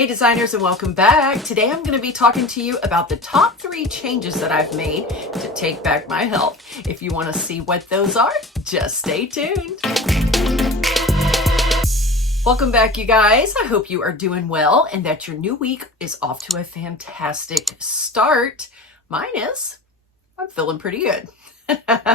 Hey designers, and welcome back. Today I'm going to be talking to you about the top 3 changes that I've made to take back my health. If you want to see what those are, just stay tuned. Welcome back, you guys. I hope you are doing well and that your new week is off to a fantastic start. Mine is. I'm feeling pretty good.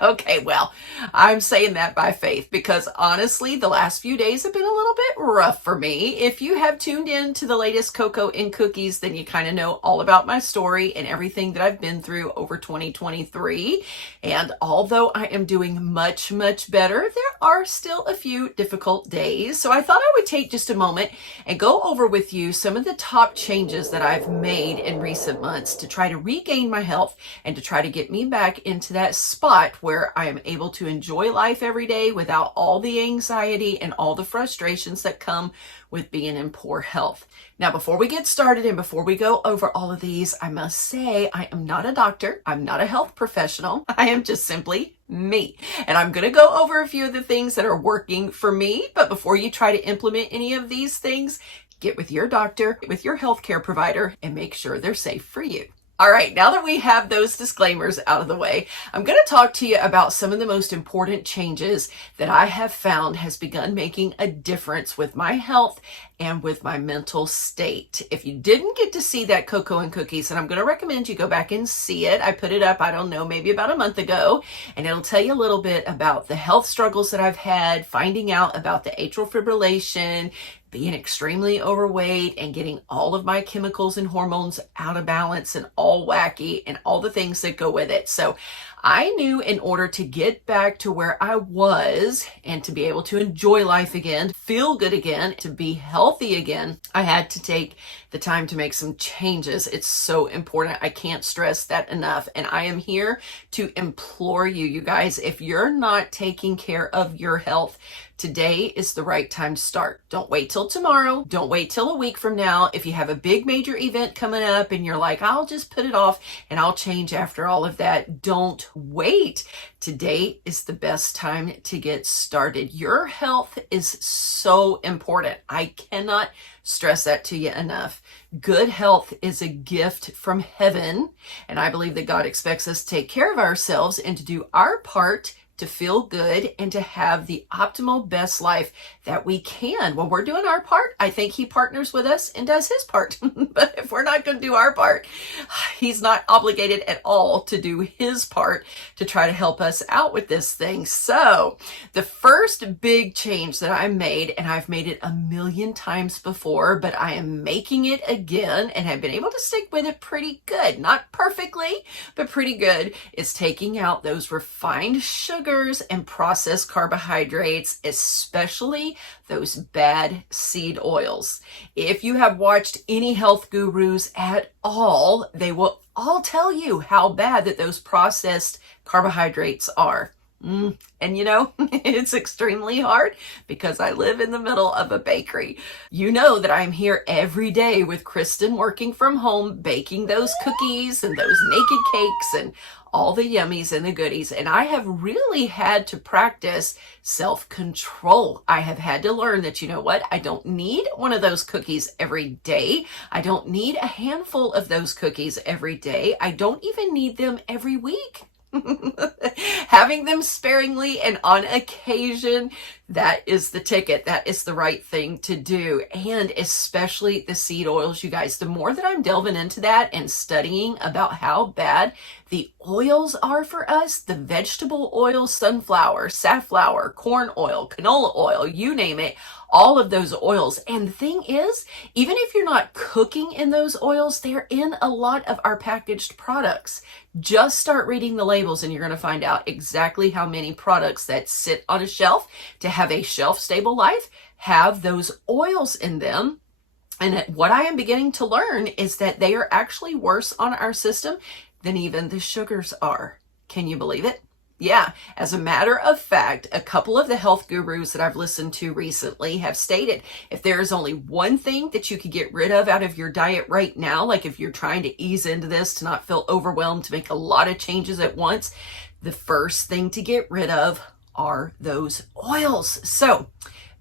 Okay, well, I'm saying that by faith because honestly, the last few days have been a little bit rough for me. If you have tuned in to the latest Cocoa and Cookies, then you kind of know all about my story and everything that I've been through over 2023. And although I am doing much, much better, there are still a few difficult days. So I thought I would take just a moment and go over with you some of the top changes that I've made in recent months to try to regain my health and to try to get me back into that spot where I am able to enjoy life every day without all the anxiety and all the frustrations that come with being in poor health. Now, before we get started and before we go over all of these, I must say I am not a doctor. I'm not a health professional. I am just simply me. And I'm going to go over a few of the things that are working for me. But before you try to implement any of these things, get with your doctor, with your healthcare provider, and make sure they're safe for you. All right, now that we have those disclaimers out of the way, I'm going to talk to you about some of the most important changes that I have found has begun making a difference with my health and with my mental state. If you didn't get to see that Cocoa and Cookies, and I'm going to recommend you go back and see it. I put it up, I don't know, maybe about a month ago, and it'll tell you a little bit about the health struggles that I've had, finding out about the atrial fibrillation, being extremely overweight and getting all of my chemicals and hormones out of balance and all wacky and all the things that go with it. So I knew in order to get back to where I was and to be able to enjoy life again, feel good again, to be healthy again, I had to take the time to make some changes. It's so important. I can't stress that enough. And I am here to implore you, you guys, if you're not taking care of your health, today is the right time to start. Don't wait till tomorrow. Don't wait till a week from now. If you have a big major event coming up and you're like, I'll just put it off and I'll change after all of that. Don't wait. Today is the best time to get started. Your health is so important. I cannot stress that to you enough. Good health is a gift from heaven, and I believe that God expects us to take care of ourselves and to do our part to feel good and to have the optimal best life that we can. When we're doing our part, I think he partners with us and does his part. But if we're not going to do our part, he's not obligated at all to do his part to try to help us out with this thing. So the first big change that I made, and I've made it a million times before, but I am making it again and have been able to stick with it pretty good. Not perfectly, but pretty good, is taking out those refined sugars and processed carbohydrates, especially those bad seed oils. If you have watched any health gurus at all, they will all tell you how bad that those processed carbohydrates are. And you know, it's extremely hard because I live in the middle of a bakery. You know that I'm here every day with Kristen working from home, baking those cookies and those naked cakes and all the yummies and the goodies. And I have really had to practice self-control. I have had to learn that, you know what? I don't need one of those cookies every day. I don't need a handful of those cookies every day. I don't even need them every week. Having them sparingly and on occasion, that is the ticket. That is the right thing to do. And especially the seed oils, you guys, the more that I'm delving into that and studying about how bad the oils are for us, the vegetable oils, sunflower, safflower, corn oil, canola oil, you name it, all of those oils. And the thing is, even if you're not cooking in those oils, they're in a lot of our packaged products. Just start reading the labels and you're going to find out exactly how many products that sit on a shelf to have a shelf-stable life have those oils in them. And what I am beginning to learn is that they are actually worse on our system than even the sugars are. Can you believe it? Yeah, as a matter of fact, a couple of the health gurus that I've listened to recently have stated if there is only one thing that you could get rid of out of your diet right now, like if you're trying to ease into this, to not feel overwhelmed, to make a lot of changes at once, the first thing to get rid of are those oils. So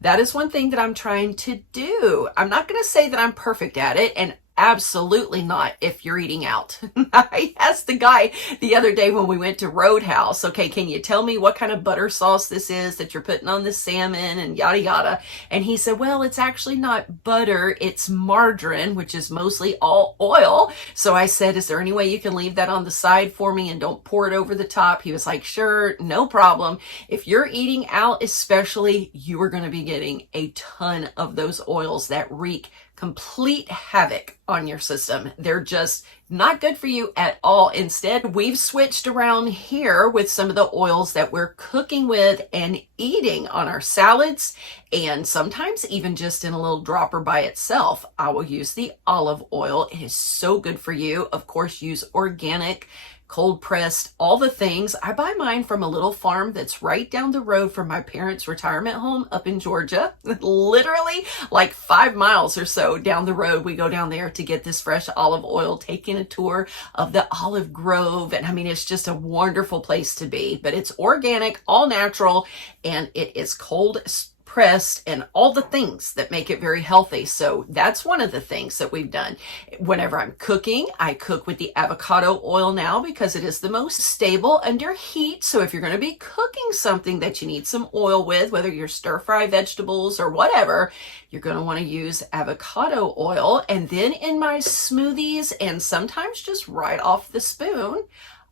that is one thing that I'm trying to do. I'm not going to say that I'm perfect at it, and absolutely not if you're eating out. I asked the guy the other day when we went to Roadhouse, okay, can you tell me what kind of butter sauce this is that you're putting on the salmon and yada yada? And he said, well, it's actually not butter, it's margarine, which is mostly all oil. So I said, is there any way you can leave that on the side for me and don't pour it over the top? He was like, sure, no problem. If you're eating out especially, you are going to be getting a ton of those oils that wreak complete havoc on your system. They're just not good for you at all. Instead, we've switched around here with some of the oils that we're cooking with and eating on our salads, and sometimes even just in a little dropper by itself. I will use the olive oil. It is so good for you. Of course, use organic, cold pressed, all the things. I buy mine from a little farm that's right down the road from my parents' retirement home up in Georgia. Literally like 5 miles or so down the road, we go down there to get this fresh olive oil, taking a tour of the olive grove. And I mean, it's just a wonderful place to be, but it's organic, all natural, and it is cold pressed and all the things that make it very healthy. So that's one of the things that we've done. Whenever I'm cooking, I cook with the avocado oil now because it is the most stable under heat. So if you're going to be cooking something that you need some oil with, whether you're stir fry vegetables or whatever, you're going to want to use avocado oil. And then in my smoothies, and sometimes just right off the spoon,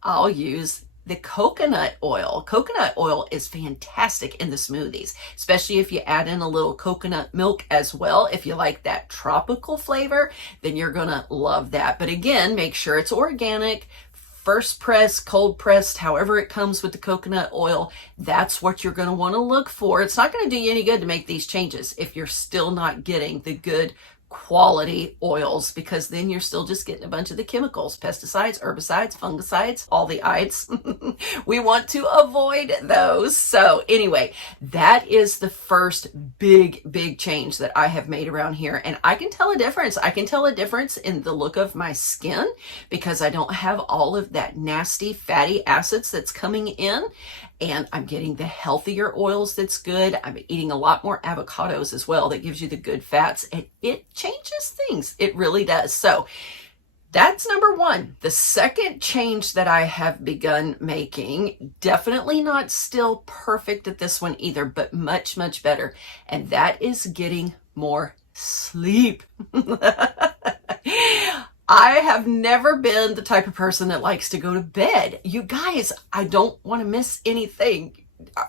I'll use the coconut oil. Coconut oil is fantastic in the smoothies, especially if you add in a little coconut milk as well. If you like that tropical flavor, then you're gonna love that. But again, make sure it's organic, first press, cold pressed, however it comes with the coconut oil. That's what you're gonna wanna look for. It's not gonna do you any good to make these changes if you're still not getting the good quality oils, because then you're still just getting a bunch of the chemicals, pesticides, herbicides, fungicides, all the ides. We want to avoid those. So anyway, that is the first big change that I have made around here. And I can tell a difference. I can tell a difference in the look of my skin because I don't have all of that nasty fatty acids that's coming in. And I'm getting the healthier oils that's good. I'm eating a lot more avocados as well. That gives you the good fats. And it changes things. It really does. So that's number one. The second change that I have begun making, definitely not still perfect at this one either, but much better. And that is getting more sleep. I have never been the type of person that likes to go to bed. You guys, I don't want to miss anything.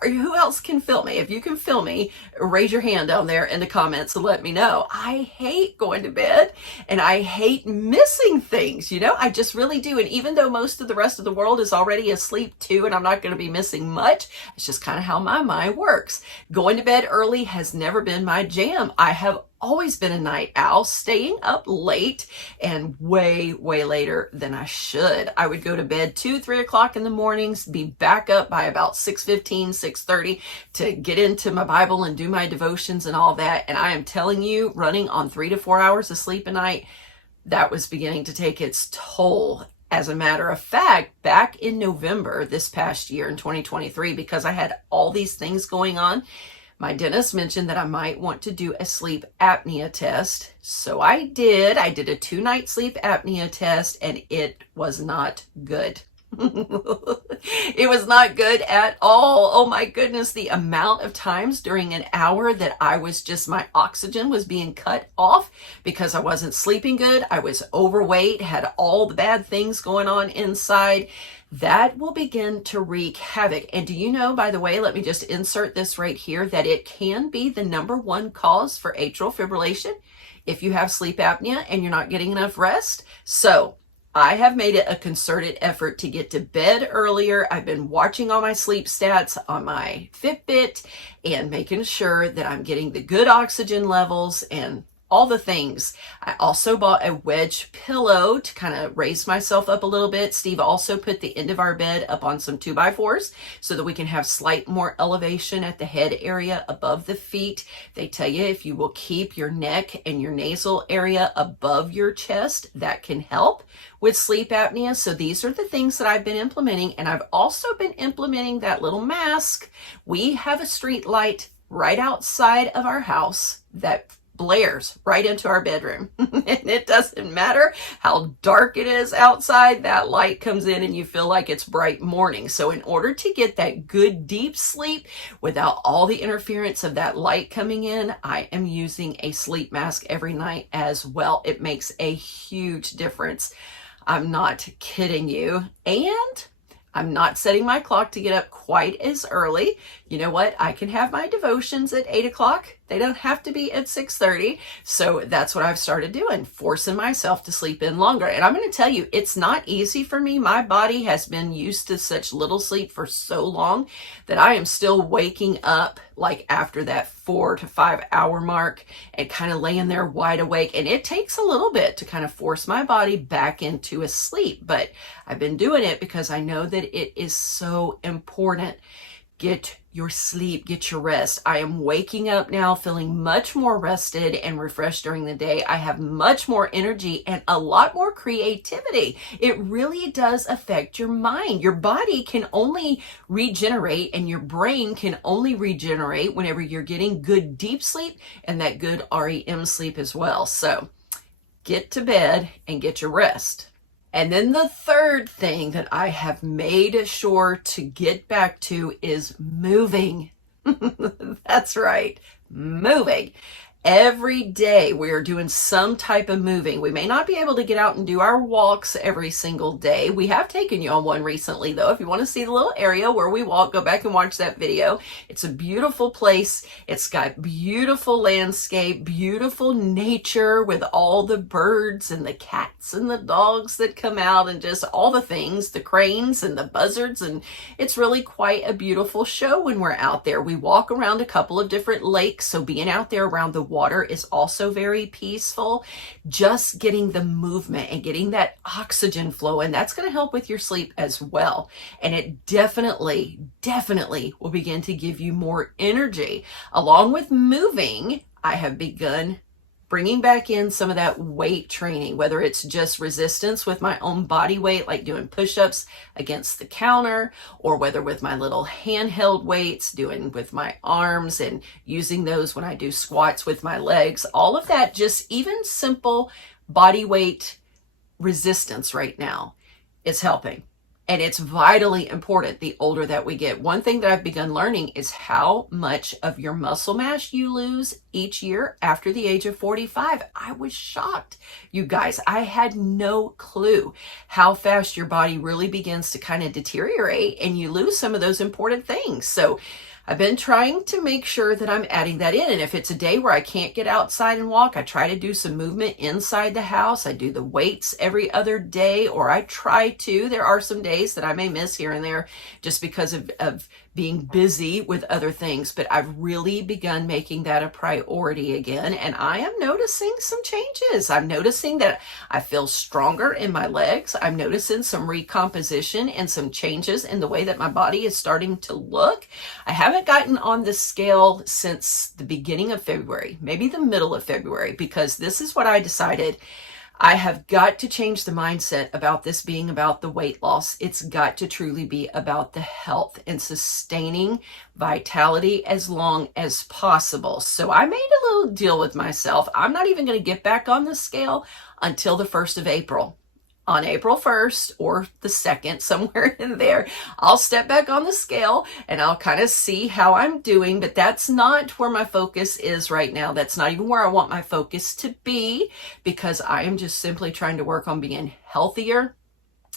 Who else can feel me? If you can feel me, raise your hand down there in the comments and let me know. I hate going to bed and I hate missing things, you know, I just really do. And even though most of the rest of the world is already asleep too, and I'm not going to be missing much, it's just kind of how my mind works. Going to bed early has never been my jam. I have always been a night owl, staying up late and way later than I should. I would go to bed 2-3 o'clock in the mornings, be back up by about 6:15, 6:30 to get into my Bible and do my devotions and all that. And I am telling you, running on 3 to 4 hours of sleep a night, that was beginning to take its toll. As a matter of fact, back in November this past year in 2023, because I had all these things going on, my dentist mentioned that I might want to do a sleep apnea test. So I did. I did a 2-night sleep apnea test and it was not good. It was not good at all. Oh my goodness. The amount of times during an hour that I was just, my oxygen was being cut off because I wasn't sleeping good. I was overweight, had all the bad things going on inside. That will begin to wreak havoc. And do you know, by the way, let me just insert this right here, that it can be the #1 cause for atrial fibrillation if you have sleep apnea and you're not getting enough rest. So I have made it a concerted effort to get to bed earlier. I've been watching all my sleep stats on my Fitbit and making sure that I'm getting the good oxygen levels and all the things. I also bought a wedge pillow to kind of raise myself up a little bit. Steve also put the end of our bed up on some 2x4s so that we can have slight more elevation at the head area above the feet. They tell you if you will keep your neck and your nasal area above your chest, that can help with sleep apnea. So these are the things that I've been implementing. And I've also been implementing that little mask. We have a street light right outside of our house that blares right into our bedroom. And it doesn't matter how dark it is outside, that light comes in and you feel like it's bright morning. So in order to get that good deep sleep without all the interference of that light coming in, I am using a sleep mask every night as well. It makes a huge difference. I'm not kidding you. And I'm not setting my clock to get up quite as early. You know what? I can have my devotions at 8 o'clock. They don't have to be at 6:30. So that's what I've started doing, forcing myself to sleep in longer. And I'm going to tell you, it's not easy for me. My body has been used to such little sleep for so long that I am still waking up like after that 4 to 5 hour mark and kind of laying there wide awake. And it takes a little bit to kind of force my body back into a sleep. But I've been doing it because I know that it is so important. Get your sleep, get your rest. I am waking up now feeling much more rested and refreshed during the day. I have much more energy and a lot more creativity. It really does affect your mind. Your body can only regenerate and your brain can only regenerate whenever you're getting good deep sleep and that good REM sleep as well. So get to bed and get your rest. And then the third thing that I have made sure to get back to is moving. That's right, moving. Every day we are doing some type of moving. We may not be able to get out and do our walks every single day. We have taken you on one recently though. If you want to see the little area where we walk, go back and watch that video. It's a beautiful place. It's got beautiful landscape, beautiful nature with all the birds and the cats and the dogs that come out and just all the things, the cranes and the buzzards. And it's really quite a beautiful show when we're out there. We walk around a couple of different lakes. So being out there around the water is also very peaceful. Just getting the movement and getting that oxygen flow, and that's going to help with your sleep as well. And it definitely will begin to give you more energy. Along with moving, I have begun bringing back in some of that weight training, whether it's just resistance with my own body weight, like doing push-ups against the counter, or whether with my little handheld weights, doing with my arms and using those when I do squats with my legs. All of that, just even simple body weight resistance right now is helping. And it's vitally important the older that we get. One thing that I've begun learning is how much of your muscle mass you lose each year after the age of 45. I was shocked, you guys. I had no clue how fast your body really begins to kind of deteriorate and you lose some of those important things. So I've been trying to make sure that I'm adding that in. And if it's a day where I can't get outside and walk, I try to do some movement inside the house. I do the weights every other day, or I try to. There are some days that I may miss here and there just because of being busy with other things, but I've really begun making that a priority again. And I am noticing some changes. I'm noticing that I feel stronger in my legs. I'm noticing some recomposition and some changes in the way that my body is starting to look. I haven't gotten on the scale since the beginning of February, maybe the middle of February, because this is what I decided. I have got to change the mindset about this being about the weight loss. It's got to truly be about the health and sustaining vitality as long as possible. So I made a little deal with myself. I'm not even going to get back on the scale until the 1st of April. On April 1st or the 2nd, somewhere in there, I'll step back on the scale and I'll kind of see how I'm doing, but that's not where my focus is right now. That's not even where I want my focus to be, because I am just simply trying to work on being healthier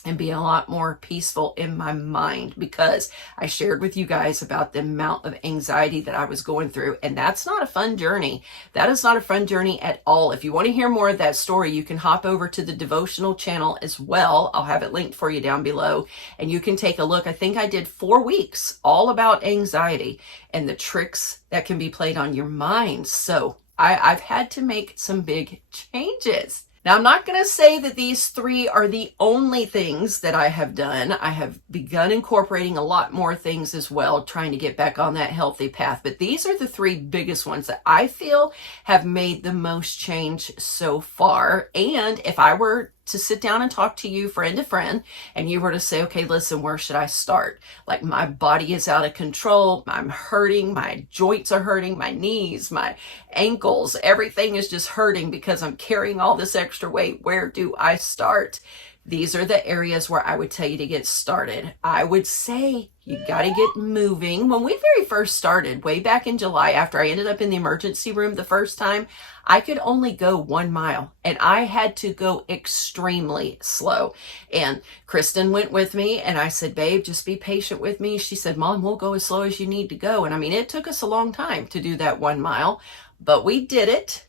and be a lot more peaceful in my mind, because I shared with you guys about the amount of anxiety that I was going through. And that's not a fun journey. That is not a fun journey at all. If you want to hear more of that story, you can hop over to the devotional channel as well. I'll have it linked for you down below and you can take a look. I think I did 4 weeks all about anxiety and the tricks that can be played on your mind. So I've had to make some big changes. Now, I'm not going to say that these 3 are the only things that I have done. I have begun incorporating a lot more things as well, trying to get back on that healthy path. But these are the 3 biggest ones that I feel have made the most change so far. And if I were to sit down and talk to you friend to friend, and you were to say, okay, listen, where should I start? Like, my body is out of control. I'm hurting. My joints are hurting. My knees, my ankles, everything is just hurting because I'm carrying all this extra weight. Where do I start? These are the areas where I would tell you to get started. I would say you got to get moving. When we very first started, way back in July, after I ended up in the emergency room the first time, I could only go 1 mile, and I had to go extremely slow. And Kristen went with me, and I said, babe, just be patient with me. She said, Mom, we'll go as slow as you need to go. And I mean, it took us a long time to do that 1 mile, but we did it.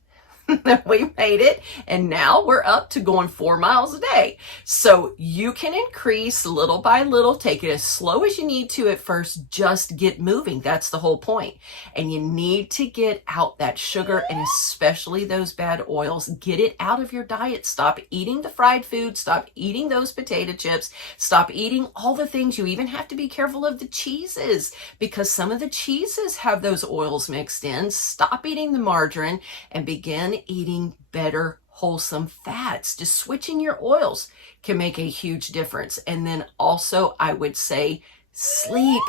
We made it, and now we're up to going 4 miles a day. So you can increase little by little, take it as slow as you need to at first, just get moving. That's the whole point. And you need to get out that sugar, and especially those bad oils. Get it out of your diet. Stop eating the fried food. Stop eating those potato chips. Stop eating all the things. You even have to be careful of the cheeses, because some of the cheeses have those oils mixed in. Stop eating the margarine and begin eating better, wholesome fats. Just switching your oils can make a huge difference. And then also, I would say sleep.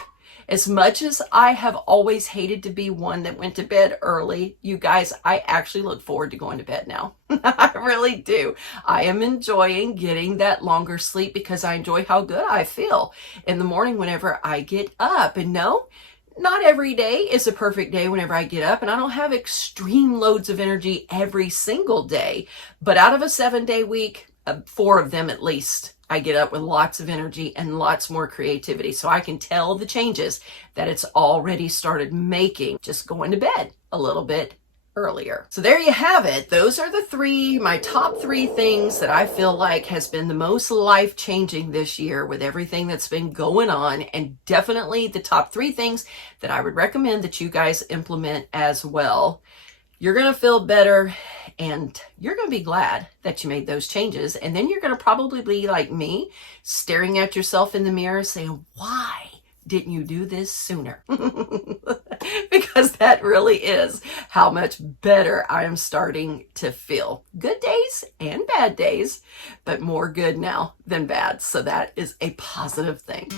As much as I have always hated to be one that went to bed early, you guys, I actually look forward to going to bed now. I really do. I am enjoying getting that longer sleep because I enjoy how good I feel in the morning whenever I get up. And no, not every day is a perfect day whenever I get up, and I don't have extreme loads of energy every single day. But out of a 7-day week, 4 of them at least, I get up with lots of energy and lots more creativity. So I can tell the changes that it's already started making just going to bed a little bit earlier. So there you have it. Those are my top 3 things that I feel like has been the most life-changing this year with everything that's been going on, and definitely the top 3 things that I would recommend that you guys implement as well. You're going to feel better, and you're going to be glad that you made those changes. And then you're going to probably be like me, staring at yourself in the mirror saying, why didn't you do this sooner? Because that really is how much better I am starting to feel. Good days and bad days, but more good now than bad. So that is a positive thing.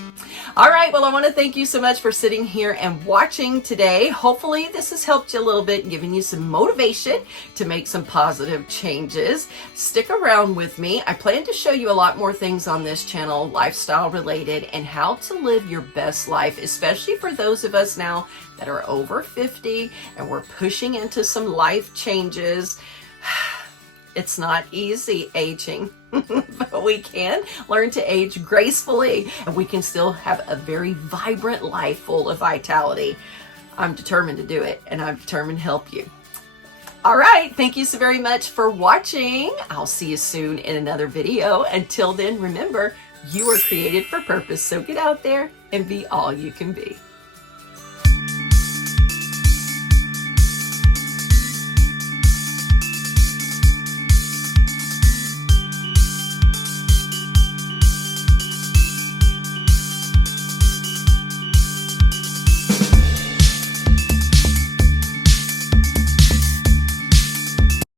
All right. Well, I want to thank you so much for sitting here and watching today. Hopefully this has helped you a little bit and given you some motivation to make some positive changes. Stick around with me. I plan to show you a lot more things on this channel, lifestyle related, and how to live your best life, especially for those of us now that are over 50 and we're pushing into some life changes. It's not easy aging, but we can learn to age gracefully, and we can still have a very vibrant life full of vitality. I'm determined to do it, and I'm determined to help you. All right. Thank you so very much for watching. I'll see you soon in another video. Until then, remember, you are created for purpose. So get out there and be all you can be.